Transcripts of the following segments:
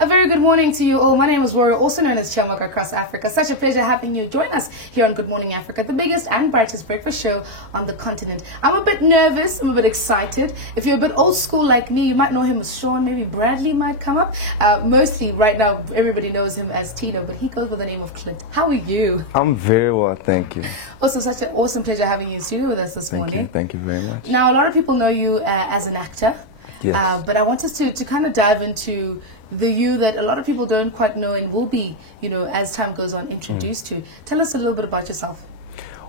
A very good morning to you all. My name is Rory, also known as Chiamaka across Africa. Such a pleasure having you join us here on Good Morning Africa, the biggest and brightest breakfast show on the continent. I'm a bit nervous, I'm a bit excited. If you're a bit old school like me, you might know him as Sean, maybe Bradley might come up. Mostly right now, everybody knows him as Tino, but he goes by the name of Clint. How are you? I'm very well, thank you. Also, such an awesome pleasure having you in studio with us this morning. Thank you very much. Now, a lot of people know you as an actor. Yes. But I want us to kind of dive into the you that a lot of people don't quite know and will be, you know, as time goes on, introduced to. Tell us a little bit about yourself.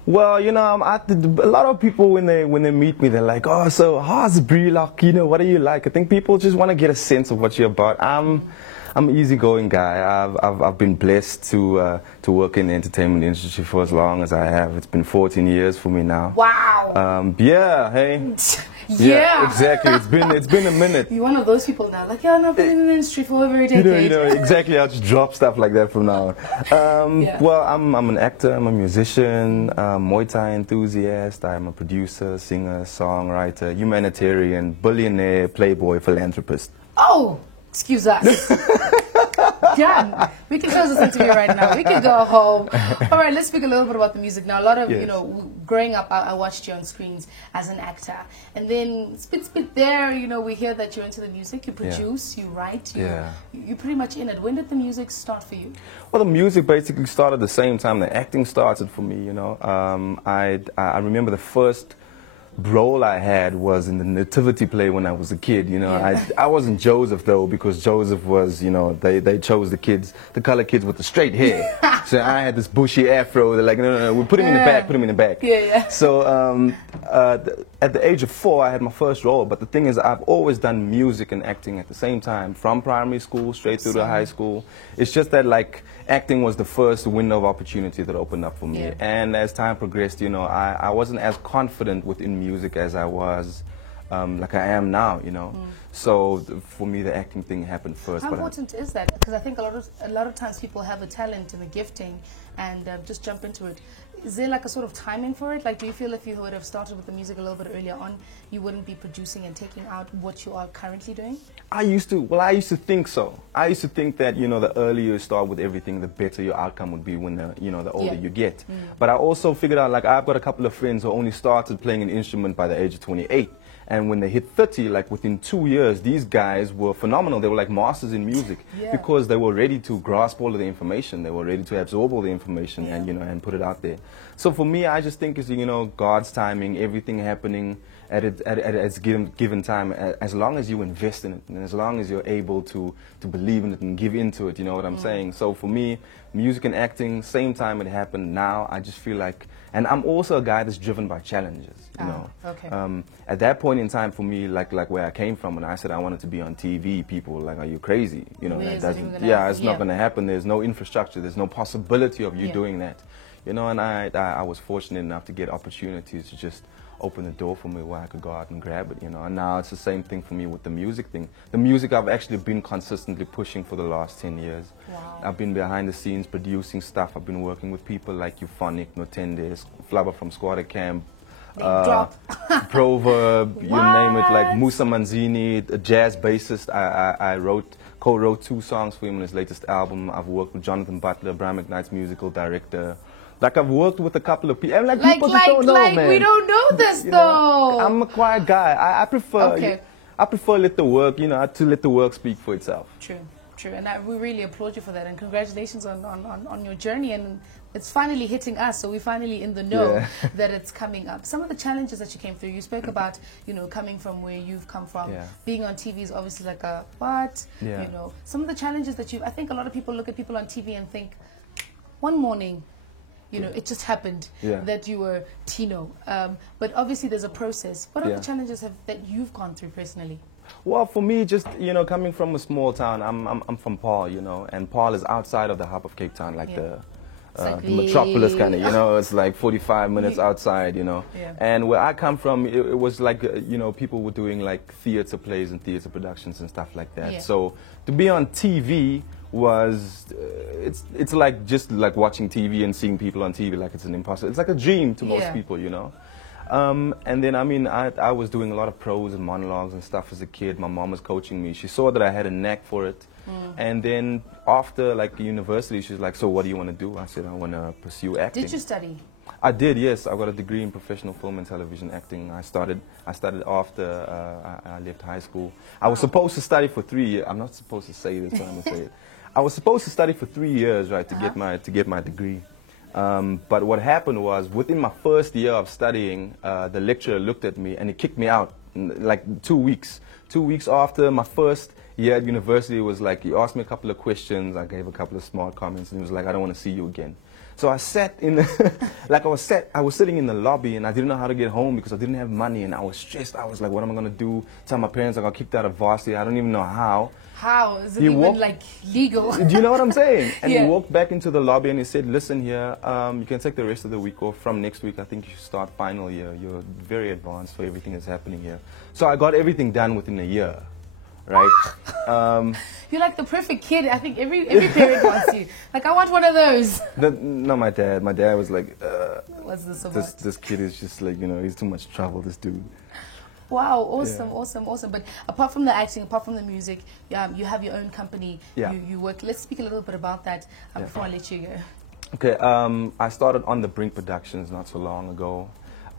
Well, you know, a lot of people when they meet me, they're like, "Oh, so how's Brelock? You know, what are you like?" I think people just want to get a sense of what you're about. I'm an easygoing guy. I've been blessed to work in the entertainment industry for as long as I have. It's been 14 years for me now. Wow. Yeah. Hey. Yeah, exactly. It's been a minute. You're one of those people now. Like, yeah, I've been in the industry for over a decade. You know, exactly. I'll just drop stuff like that from now on. Well, I'm an actor. I'm a musician, Muay Thai enthusiast. I'm a producer, singer, songwriter, humanitarian, billionaire, playboy, philanthropist. Oh, excuse us. Yeah, we can close this interview right now. We can go home. All right, let's speak a little bit about the music now. A lot of, you know, growing up, I watched you on screens as an actor. And then, spit there, you know, we hear that you're into the music. You produce, you write, you're pretty much in it. When did the music start for you? Well, the music basically started the same time the acting started for me, you know. I remember the first role I had was in the nativity play when I was a kid, you know. I wasn't Joseph though, because Joseph was, you know, they chose the color kids with the straight hair. So I had this bushy afro. They're like, no, we'll put him in the back, put him in the back. So at the age of 4, I had my first role. But the thing is, I've always done music and acting at the same time, from primary school straight through to high school. It's just that, like, acting was the first window of opportunity that opened up for me. And as time progressed, you know, I wasn't as confident within music as I was, like I am now, you know. So for me, the acting thing happened first. How important is that? Because I think a lot of times people have a talent and a gifting and just jump into it. Is there like a sort of timing for it? Like, do you feel if you would have started with the music a little bit earlier on, you wouldn't be producing and taking out what you are currently doing? I used to think so. I used to think that, you know, the earlier you start with everything, the better your outcome would be when the older you get. But I also figured out, like, I've got a couple of friends who only started playing an instrument by the age of 28. And when they hit 30, like within 2 years, these guys were phenomenal. They were like masters in music because they were ready to grasp all of the information. They were ready to absorb all the information and, you know, and put it out there. So for me, I just think it's, you know, God's timing, everything happening at its given time, as long as you invest in it and as long as you're able to believe in it and give into it, you know what I'm saying? So for me, music and acting, same time it happened. Now I just feel like, and I'm also a guy that's driven by challenges, you know. At that point in time for me, like where I came from, when I said I wanted to be on TV, people were like, "Are you crazy?" You know, that doesn't, it's not going to happen. There's no infrastructure. There's no possibility of you doing that, you know. And I was fortunate enough to get opportunities to just open the door for me where I could go out and grab it, you know. And now it's the same thing for me with the music thing. The music I've actually been consistently pushing for the last 10 years. Wow. I've been behind the scenes producing stuff. I've been working with people like Euphonic, Notendes, Flubber from Squatter Camp, Proverb, you name it, like Musa Manzini, a jazz bassist. I co-wrote 2 songs for him in his latest album. I've worked with Jonathan Butler, Brian McKnight's musical director. Like, I've worked with a couple of people. Like people just don't know, man. We don't know this, you though. Know, I'm a quiet guy. I prefer, I prefer let the work, you know, to let the work speak for itself. True. And we really applaud you for that. And congratulations on your journey. And it's finally hitting us, so we're finally in the know that it's coming up. Some of the challenges that you came through, you spoke about, you know, coming from where you've come from. Being on TV is obviously like a what, you know. Some of the challenges that I think a lot of people look at people on TV and think, one morning, you know, it just happened that you were Tino. But obviously there's a process. What are the challenges that you've gone through personally? Well, for me, just, you know, coming from a small town, I'm from Paarl, you know, and Paarl is outside of the hub of Cape Town, like the metropolis kind of, you know. It's like 45 minutes outside, you know. And where I come from, it was like, you know, people were doing like theater plays and theater productions and stuff like that. So to be on TV was, it's like just like watching TV and seeing people on TV like it's an impossible. It's like a dream to most people, you know. And then, I mean, I was doing a lot of prose and monologues and stuff as a kid. My mom was coaching me. She saw that I had a knack for it. And then after like university, she's like, so what do you want to do? I said, I want to pursue acting. Did you study? I did, yes. I got a degree in professional film and television acting. I started after I left high school. I was supposed to study for 3 years. I'm not supposed to say this, but I'm gonna say it. I was supposed to study for 3 years, right, to get my degree. But what happened was, within my first year of studying, the lecturer looked at me and he kicked me out in like 2 weeks. 2 weeks after my first year at university, was like, he asked me a couple of questions. I gave a couple of smart comments, and he was like, I don't want to see you again. So I sat in the, I was sitting in the lobby, and I didn't know how to get home because I didn't have money, and I was stressed. I was like, what am I going to do? Tell my parents I got kicked out of varsity. I don't even know how. How? Is it even like legal? Do you know what I'm saying? And he walked back into the lobby and he said, listen here, you can take the rest of the week off. From next week, I think you should start final year. You're very advanced for everything that's happening here. So I got everything done within a year. Right? You're like the perfect kid. I think every parent wants you. Like, I want one of those. No, my dad. My dad was like, what's this about? This kid is just like, you know, he's too much trouble, this dude. Wow, awesome, awesome. But apart from the acting, apart from the music, you have your own company. Yeah. You work. Let's speak a little bit about that before I let you go. Okay, I started On the Brink Productions not so long ago.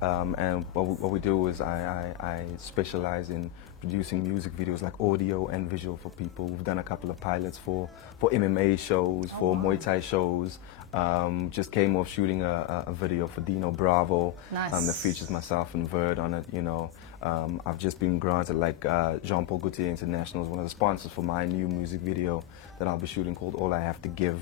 And what we do is I specialize in producing music videos, like audio and visual, for people. We've done a couple of pilots for MMA shows, for Muay Thai shows. Just came off shooting a video for Dino Bravo. Nice. That features myself and Verd on it, you know. I've just been granted, like, Jean-Paul Gaultier International is one of the sponsors for my new music video that I'll be shooting called All I Have to Give.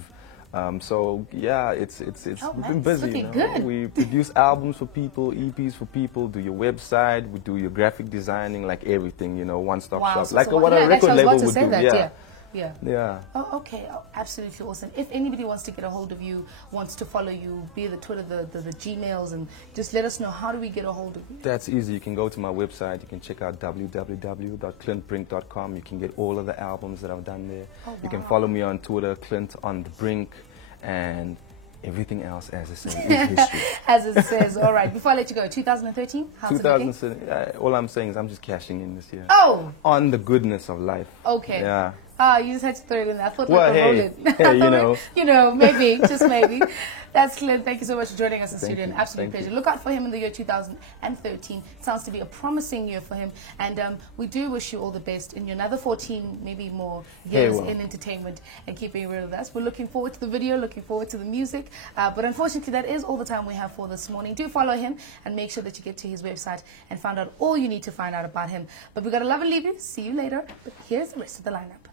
So yeah, we've been busy. You know? Good. We produce albums for people, EPs for people, do your website, we do your graphic designing, like everything, you know, one-stop shop, So like what a record label would do. Yeah. Oh, okay. Oh, absolutely awesome. If anybody wants to get a hold of you, wants to follow you, be it the Twitter, the Gmails, and just let us know, how do we get a hold of you? That's easy. You can go to my website. You can check out www.clintbrink.com. You can get all of the albums that I've done there. Oh, wow. You can follow me on Twitter, Clint on the Brink, and everything else, as I say, is history. As it says. All right. Before I let you go, 2013, how's it looking? All I'm saying is I'm just cashing in this year. Oh! On the goodness of life. Okay. Yeah. You just had to throw it in there. I thought well, hey, you know, maybe, just maybe. That's Clint. Thank you so much for joining us in studio. An absolute pleasure. Look out for him in the year 2013. Sounds to be a promising year for him. And we do wish you all the best in your another 14, maybe more years in entertainment and keeping it real with us. We're looking forward to the video, looking forward to the music. But unfortunately, that is all the time we have for this morning. Do follow him and make sure that you get to his website and find out all you need to find out about him. But we've got to love and leave you. See you later. But here's the rest of the lineup.